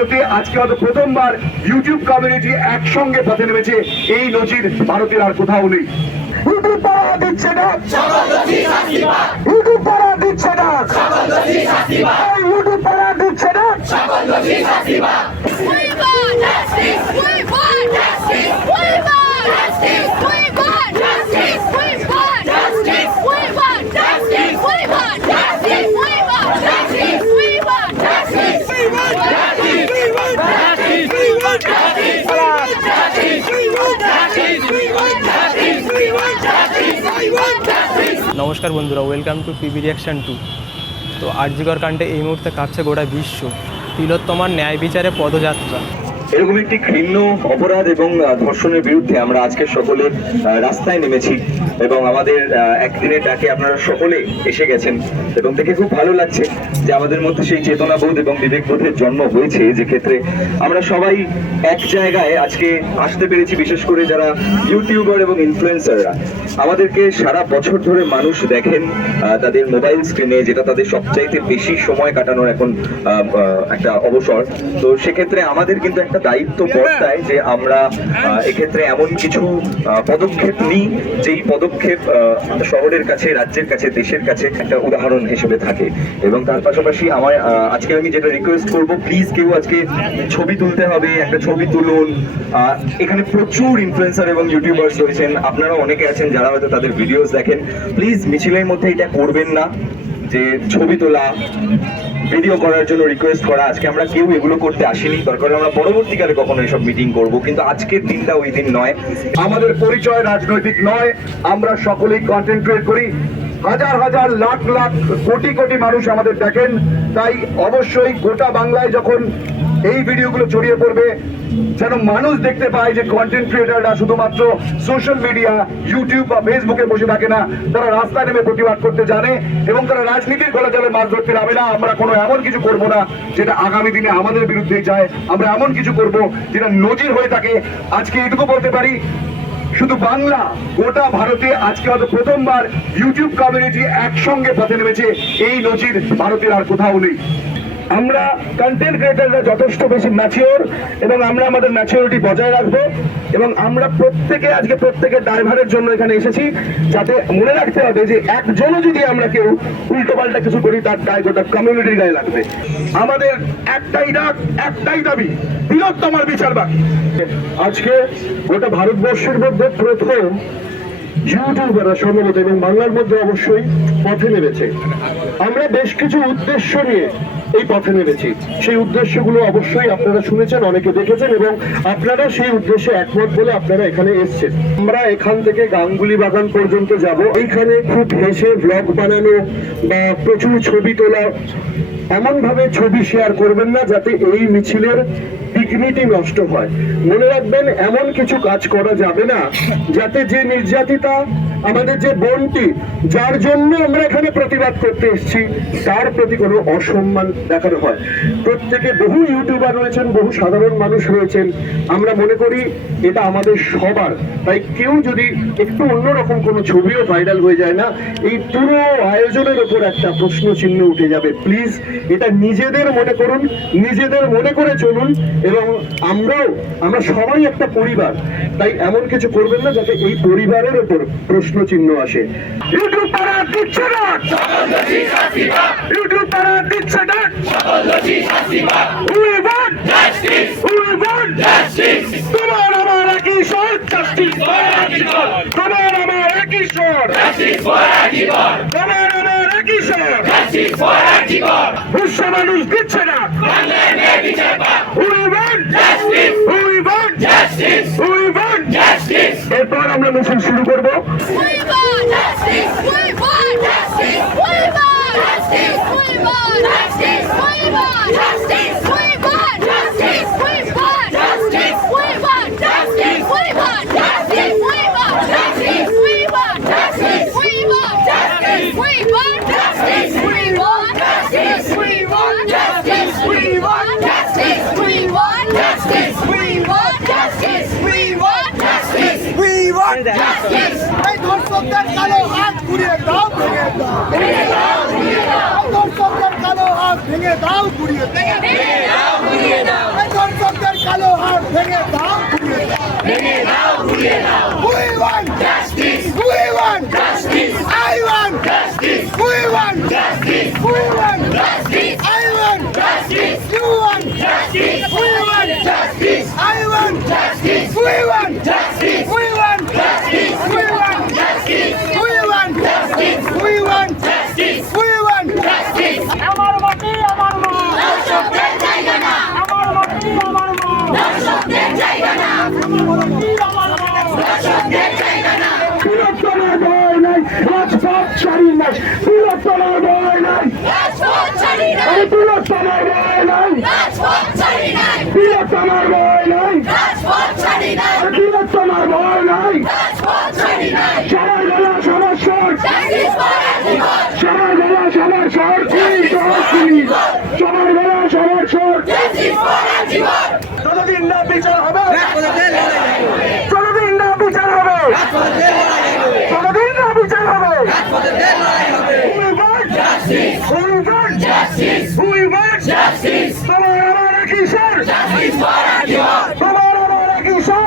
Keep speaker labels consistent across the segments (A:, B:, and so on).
A: ভারতে আজকে হয়তো প্রথমবার ইউটিউব কমিউনিটি একসঙ্গে পথে নেমেছে। এই নজির ভারতের আর কোথাও নেই। ইউটিউব তারা দিচ্ছে না। ইউটিউব তারা দিচ্ছে না। ইউটিউব তারা দিচ্ছে না।
B: নমস্কার বন্ধুরা welcome to PB reaction two তো আরজিকর কাণ্ডে এই মুহূর্তে কাঁপছে গোটা বিশ্ব। তিলোত্তমার ন্যায় বিচারে পদযাত্রা।
C: এরকম একটি ঘৃণ্য অপরাধ এবং ধর্ষণের বিরুদ্ধে আমরা আজকে সকলে রাস্তায় নেমেছি এবং আমাদের একদিনের ডাকে আপনারা সকলে এসে গেছেন এবং দেখে খুব ভালো লাগছে যে আমাদের মধ্যে সেই চেতনাবোধ এবং বিবেকবোধের জন্ম হয়েছে যে ক্ষেত্রে আমরা সবাই এক জায়গায় আজকে আসতে পেরেছি, বিশেষ করে যারা ইউটিউবার এবং ইনফ্লুয়েন্সাররা। আমাদেরকে সারা বছর ধরে মানুষ দেখেন তাদের মোবাইল স্ক্রিনে, যেটা তাদের সবচাইতে বেশি সময় কাটানোর এখন একটা অবসর। তো সেক্ষেত্রে আমাদের কিন্তু একটা দায়িত্ব বর্তায় যে আমরা এক্ষেত্রে এমন কিছু পদক্ষেপ নিই যেই পদক্ষেপ শহরের কাছে রাজ্যের কাছে দেশের কাছে একটা উদাহরণ হিসেবে থাকে। এবং তার পাশাপাশি আমার আজকে আমি যেটা রিকোয়েস্ট করব প্লিজ কেউ আজকে ছবি তুলতে হবে একটা ছবি তুলুন। এখানে প্রচুর ইনফ্লুয়েন্সার এবং ইউটিউবার্স রয়েছেন। আপনারা অনেকে আছেন যারা হয়তো তাদের ভিডিওস দেখেন। প্লিজ মিছিলের মধ্যে এটা করবেন না যে ছবি তোলা ভিডিও করার জন্য রিকোয়েস্ট করা। আজকে আমরা কেউ এগুলো করতে আসিনি। দরকার আমরা পরবর্তীকালে কখনো এসব মিটিং করব। কিন্তু আজকের দিনটা ওই দিন নয়।
A: আমাদের পরিচয় রাজনৈতিক নয়। আমরা সকলেই কন্টেন্ট ক্রিয়েট করি। হাজার হাজার লাখ লাখ কোটি কোটি মানুষ আমাদের দেখেন। তাই অবশ্যই গোটা বাংলায় যখন এই ভিডিওগুলো ছড়িয়ে পড়বে যেন মানুষ দেখতে পায় যে কন্টেন্ট ক্রিয়েটাররা শুধুমাত্র সোশ্যাল মিডিয়া ইউটিউব বা ফেসবুকে বসে থাকে না, তারা রাস্তায় নেমে প্রতিবাদ করতে জানে এবং তারা রাজনীতির গলা জলে মাছ ধরতে নামে না। আমরা কোনো এমন কিছু করব না যেটা আগামী দিনে আমাদের বিরুদ্ধে যায়। আমরা এমন কিছু করব যেটা নজির হয়ে থাকে। আজকে এটুকু বলতে পারি, শুধু বাংলা, গোটা ভারতে আজকে হয়তো প্রথমবার ইউটিউব কমিউনিটি একসঙ্গে পথে নেমেছে। এই নজির ভারতের আর কোথাও নেই। আমরা কন্টেন্ট ক্রিয়েটাররা যথেষ্ট বেশি ম্যাচিওর এবং আমরা আমাদের ম্যাচিওরিটি বজায় রাখব এবং আমরা প্রত্যেকে, আজকে প্রত্যেকের ড্রাইভারের জন্য এখানে এসেছি যাতে মনে রাখতে হবে যে একজনও যদি আমরা কেউ উল্টো পাল্টা কিছু করি, তার গায়ে গোটা কমিউনিটির গায়ে লাগবে। আমাদের একটাই ডাক, একটাই দাবি বৃহত্তমার বিচার বাকি। আজকে গোটা ভারতবর্ষের মধ্যে প্রথম ইউটিউবাররা সম্ভবত এবং বাংলার মধ্যে অবশ্যই পথে নেমেছে। আমরা বেশ কিছু উদ্দেশ্য নিয়ে এই পথে নেমেছি। সেই উদ্দেশ্যগুলো অবশ্যই আপনারা শুনেছেন, অনেকে দেখেছেন এবং আপনারা সেই উদ্দেশ্যে একমত বলে আপনারা এখানে এসেছেন। আমরা এখান থেকে গাঙ্গুলি বাগান পর্যন্ত যাব। এইখানে খুব হেসে ব্লগ বানানো বা প্রচুর ছবি তোলা এমন ভাবে ছবি শেয়ার করবেন না যাতে এই মিছিলের ডিগনিটি নষ্ট হয়। মনে রাখবেন, এমন কিছু কাজ করা যাবে না, যাতে যে নির্যাতিতা আমাদের যে বোনটি, যার জন্য আমরা এখানে প্রতিবাদ করতে এসেছি, তার প্রতি কোনো অসম্মান দেখানো হয়। প্রত্যেকে বহু ইউটিউবার রয়েছেন, বহু সাধারণ মানুষ রয়েছেন। আমরা মনে করি, এটা আমাদের সবার। তাই কেউ যদি একটু অন্যরকম কোনো ছবিও ভাইরাল হয়ে যায় না, এই পুরো আয়োজনের ওপর একটা প্রশ্ন চিহ্ন উঠে যাবে। প্লিজ, এটা নিজেদের মনে করুন, নিজেদের মনে করে চলুন, এবং আমরাও আমরা সবাই একটা পরিবার। তাই এমন কিছু করবেন না যাতে এই পরিবারের ওপর প্রশ্ন চিহ্ন আসে। ইউটিউব তারা দিচ্ছে না। ইউটিউব তারা দিচ্ছে না। We want justice. We want justice. তোমার আমার একই. তোমার আমার Ajikar. তোমার বিশ্ব মানুষ দিচ্ছে না। এরপর আমরা মিছিল শুরু করব।
D: Justice!
E: এই ধর্ষকদের কালো হাত ঘুরিয়ে দাও ভেঙে দাও।
D: ভেঙে দাও, দাও।
E: এই কালো হাত ভেঙে দাও ঘুরিয়ে দাও।
D: ভেঙে দাও, ঘুরিয়ে
E: We want justice. We want justice. I want justice. We want justice. We want justice. I want justice. You want justice. We want justice. I want justice. We want justice. We want justice. We want justice. We want justice. We want justice. We want justice.
A: আমার মাটি আমার মা
F: দর্শকদের জায়গা না
A: আমার মাটি আমার মা
F: দর্শকদের জায়গা না
A: আমার মাটি আমার মা
F: দর্শকদের জায়গা না
D: বৃহত্তমের ভয় নাই রাজপথ ছাড়ি নাই বৃহত্তমের ভয় নাই।
F: আমি নাই।
D: ভয় নাই। বৃহত্তমের ভয় নাই
F: রাজপথ ছাড়ি নাই
D: বৃহত্তমের ভয় নাই
F: রাজপথ ছাড়ি নাই
D: সবাই বেলা সবার সর
F: জাস্টিস ফর এভরিওয়ান
D: সবাই বেলা সবার সর পুলিশ সবার পুলিশ সবাই বেলা সবার সর
F: জাস্টিস ফর এভরিওয়ান
D: যতদিন না বিচার হবে যতদিন না বিচার হবে যতদিন না বিচার হবে We want justice. We want justice. We want justice. তোমার আমার একই স্যার
F: জাস্টিস ফর এভরিওয়ান
D: তোমার আমার একই sir
F: justice for everyone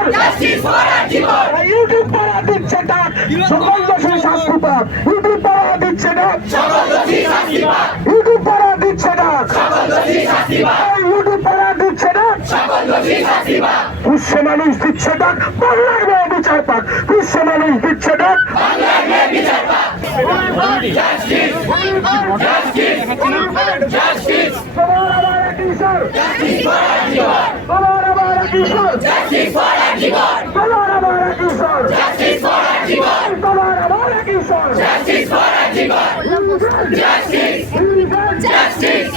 D: YouTube পাড়া দিচ্ছে ডাক সকল দোষী শাস্তি পাক। ইউটিউব পাড়া দিচ্ছে
F: পাক।
D: ইউটিউব পাড়া দিচ্ছে এই ইউটিউব পাড়া দিচ্ছে
F: পাক।
D: বিশ্ব মানুষ দিচ্ছে ডাক বাংলার মেয়ে বিচার পাক। বিশ্ব মানুষ দিচ্ছে ডাক
F: বাংলার মেয়ে বিচার পাক। জাস্টিস জাস্টিস জাস্টিস
D: আমার একই স্যার
F: জাস্টিস ফর এভরিওয়ান
D: তোমার আমার একই স্যার
F: জাস্টিস ফর এভরিওয়ান
D: তোমার আমার একই sir
F: justice for everyone justice justice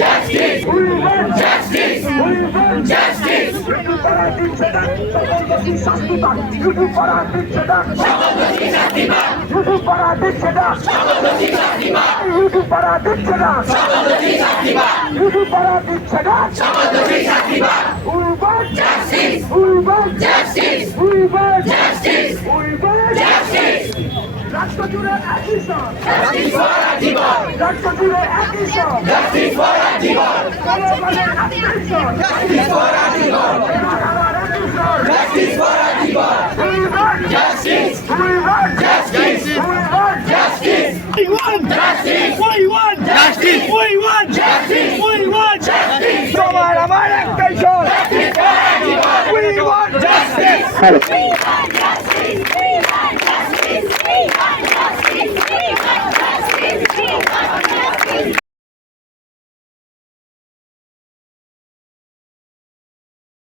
F: justice justice justice
D: YouTube পাড়া দিচ্ছে ডাক সকল দোষী শাস্তি পাক
F: সকল দোষী শাস্তি পাক
D: ইউটিউব পাড়া দিচ্ছে
F: পাক
D: ইউটিউব পাড়া দিচ্ছে
F: পাক
D: ইউটিউব পাড়া দিচ্ছে
F: জাস্টিস
D: We want
F: জাস্টিস
D: রাষ্ট্র জুড়ে একই সব। রাষ্ট্র জুড়ে একই সব।
F: Justice for এভরিওয়ান
D: জনগণের একই সব
F: জাস্টিস ফর এভরিওয়ান
D: আমার একই সব
F: justice for everyone
D: We want
F: justice
D: We want
F: justice
D: We want
F: justice
A: We want
F: justice
A: We want
F: Justice.
A: We want
F: Justice.
A: We want
F: justice
D: তোমার আমার একটাই সব
F: justice for everyone
D: We want
F: justice. We want justice. We